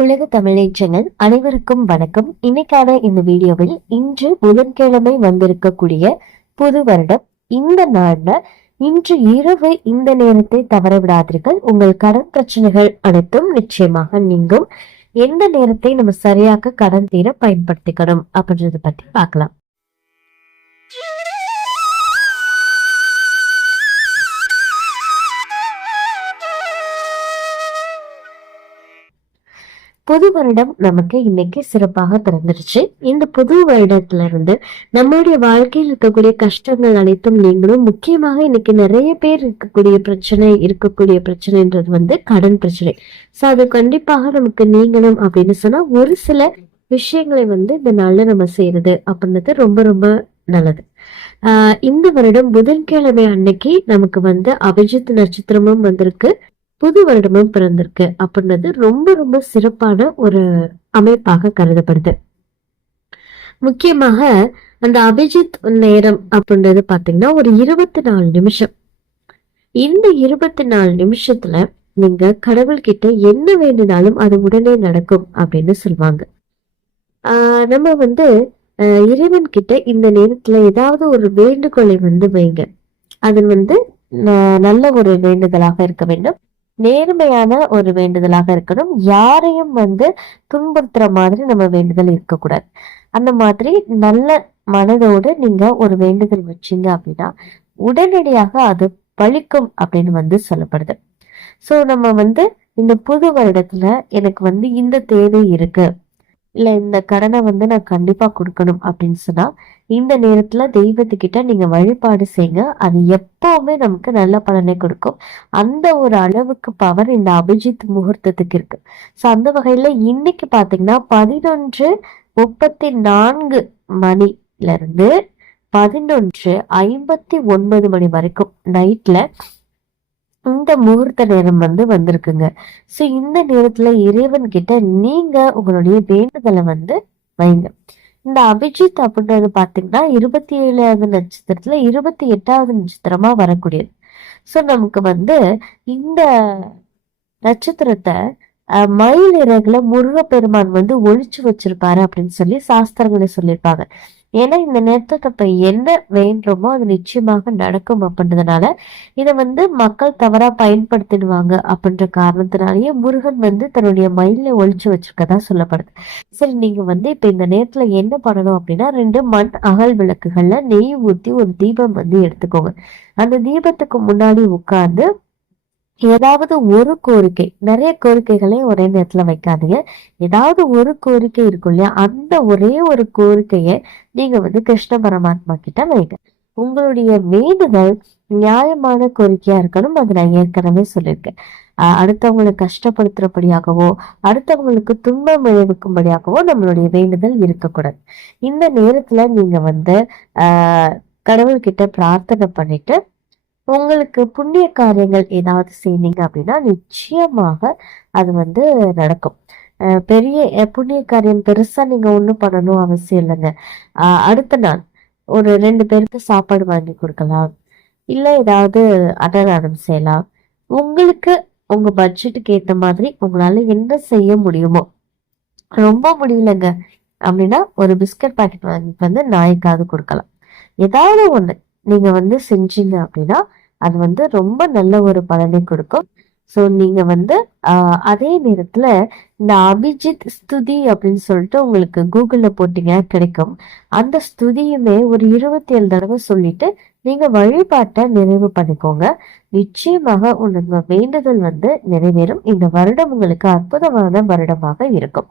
உலக தமிழேற்றங்கள் அனைவருக்கும் வணக்கம். இன்னைக்கான இந்த வீடியோவில் இன்று புதன்கிழமை வந்திருக்கக்கூடிய புது வருடம். இந்த நாள்ல இன்று இரவு இந்த நேரத்தை தவற விடாதீர்கள். உங்கள் கடன் பிரச்சனைகள் அனைத்தும் நிச்சயமாக நீங்கும். எந்த நேரத்தை நம்ம சரியாக கடன் தீர பயன்படுத்திக்கணும் அப்படின்றத பத்தி பார்க்கலாம். புது வருடம் நமக்கு இன்னைக்கு சிறப்பாக பிறந்துருச்சு. இந்த புது வருடத்துல இருந்து நம்மளுடைய வாழ்க்கையில் இருக்கக்கூடிய கஷ்டங்கள் அனைத்தும் நீங்களும் முக்கியமாக இன்னைக்கு நிறைய பேர் இருக்கக்கூடிய பிரச்சனை இருக்கக்கூடிய பிரச்சனைன்றது வந்து கடன் பிரச்சனை. ஸோ அது கண்டிப்பாக நமக்கு நீங்கணும் அப்படின்னு சொன்னா ஒரு சில விஷயங்களை வந்து இந்த நாள்ல நம்ம செய்யறது அப்படின்றது ரொம்ப ரொம்ப நல்லது. ஆஹ் இந்த வருடம் புதன்கிழமை அன்னைக்கு நமக்கு வந்து அபிஜித் நட்சத்திரமும் வந்திருக்கு. புது வருடமும் பிறந்திருக்கு அப்படின்றது ரொம்ப ரொம்ப சிறப்பான ஒரு அமைப்பாக கருதப்படுது. முக்கியமாக அந்த அபிஜித் நேரம் அப்படின்றது பாத்தீங்கன்னா ஒரு இருபத்தி நாலு நிமிஷம். இந்த இருபத்தி நாலு நிமிஷத்துல நீங்க கடவுள்கிட்ட என்ன வேண்டினாலும் அது உடனே நடக்கும் அப்படின்னு சொல்லுவாங்க ஆஹ் நம்ம வந்து இறைவன் கிட்ட இந்த நேரத்துல ஏதாவது ஒரு வேண்டுகோளை வந்து வைங்க. அது வந்து நல்ல ஒரு வேண்டுதலாக இருக்க வேண்டும். நேர்மையான ஒரு வேண்டுதலாக இருக்கணும். யாரையும் வந்து துன்புறுத்துற மாதிரி நம்ம வேண்டுதல் இருக்கக்கூடாது. அந்த மாதிரி நல்ல மனதோடு நீங்க ஒரு வேண்டுதல் வச்சீங்க அப்படின்னா உடனடியாக அது பழிக்கும் அப்படின்னு வந்து சொல்லப்படுது. ஸோ நம்ம வந்து இந்த புது வருடத்துல எனக்கு வந்து இந்த தேவை இருக்கு. இல்ல இந்த கடனை வந்து நான் கண்டிப்பா கொடுக்கணும் அப்படின்னு சொன்னால் இந்த நேரத்துல தெய்வத்துக்கிட்ட நீங்க வழிபாடு செய்யுங்க அது எப்பவுமே நமக்கு நல்ல பலனை கொடுக்கும். அந்த ஒரு அளவுக்கு பவர் இந்த அபிஜித் முகூர்த்தத்துக்கு இருக்கு. சோ அந்த வகையில இன்னைக்கு பார்த்தீங்கன்னா பதினொன்று முப்பத்தி நான்கு மணில இருந்து பதினொன்று ஐம்பத்தி ஒன்பது மணி வரைக்கும் நைட்ல இந்த முகூர்த்த நேரம் வந்து வந்திருக்குங்க. சோ இந்த நேரத்துல இறைவன் கிட்ட நீங்க உங்களுடைய வேண்டுதலை வந்து வைங்க. இந்த அபிஜித் அப்படின்றது பாத்தீங்கன்னா இருபத்தி ஏழாவது நட்சத்திரத்துல இருபத்தி எட்டாவது நட்சத்திரமா வரக்கூடியது. சோ நமக்கு வந்து இந்த நட்சத்திரத்தை மயில் இறகுல முருகப்பெருமான் வந்து ஒழிச்சு வச்சிருப்பாரு அப்படின்னு சொல்லி சாஸ்திரங்களை சொல்லியிருப்பாங்க. ஏன்னா இந்த நேரத்தில் இப்ப என்ன வேண்டுமோ அது நிச்சயமாக நடக்கும் அப்படின்றதுனால இதை வந்து மக்கள் தவறா பயன்படுத்திடுவாங்க அப்படின்ற காரணத்தினாலேயே முருகன் வந்து தன்னுடைய மயில ஒழிச்சு வச்சிருக்கதா சொல்லப்படுது. சரி நீங்க வந்து இப்ப இந்த நேரத்துல என்ன பண்ணணும் அப்படின்னா ரெண்டு மண் அகல் விளக்குகள்ல நெய் ஊத்தி ஒரு தீபம் வந்து எடுத்துக்கோங்க. அந்த தீபத்துக்கு முன்னாடி உட்கார்ந்து ஏதாவது ஒரு கோரிக்கை நிறைய கோரிக்கைகளை ஒரே நேரத்துல வைக்காதீங்க. ஏதாவது ஒரு கோரிக்கை இருக்கும் இல்லையா? அந்த ஒரே ஒரு கோரிக்கையை நீங்க வந்து கிருஷ்ண பரமாத்மா கிட்ட வைங்க. உங்களுடைய வேண்டுதல் நியாயமான கோரிக்கையா இருக்கணும் அது நான் ஏற்கனவே சொல்லியிருக்கேன். அடுத்தவங்களை கஷ்டப்படுத்துறபடியாகவோ அடுத்தவங்களுக்கு துன்பம் விளைவிக்கும்படியாகவோ நம்மளுடைய வேண்டுதல் இருக்கக்கூடாது. இந்த நேரத்துல நீங்க வந்து ஆஹ் கடவுள்கிட்ட பிரார்த்தனை பண்ணிட்டு உங்களுக்கு புண்ணிய காரியங்கள் ஏதாவது செய்யணிங்க அப்படின்னா நிச்சயமாக அது வந்து நடக்கும். பெரிய புண்ணிய காரியம் பெருசா நீங்க ஒண்ணும் பண்ணணும் அவசியம் இல்லைங்க. அடுத்த நாள் ஒரு ரெண்டு பேருக்கு சாப்பாடு வாங்கி கொடுக்கலாம். இல்ல ஏதாவது அன்னதானம் செய்யலாம். உங்களுக்கு உங்க பட்ஜெட்டுக்கு ஏத்த மாதிரி உங்களால என்ன செய்ய முடியுமோ ரொம்ப முடியலங்க அப்படின்னா ஒரு பிஸ்கட் பாக்கெட் வாங்கிட்டு வந்து நாய்க்காவது கொடுக்கலாம். ஏதாவது ஒண்ணு. நீங்கள் வந்து செஞ்சீங்க அப்படின்னா அது வந்து ரொம்ப நல்ல ஒரு பலனை கொடுக்கும். ஸோ நீங்கள் வந்து அதே நேரத்தில் இந்த அபிஜித் ஸ்துதி அப்படின்னு சொல்லிட்டு உங்களுக்கு கூகுளில் போட்டிங்க கிடைக்கும். அந்த ஸ்துதியுமே ஒரு இருபத்தி ஏழு தடவை சொல்லிட்டு நீங்கள் வழிபாட்டை நிறைவு பண்ணிக்கோங்க. நிச்சயமாக உங்க வேண்டுதல் வந்து நிறைவேறும். இந்த வருடம் உங்களுக்கு அற்புதமான வருடமாக இருக்கும்.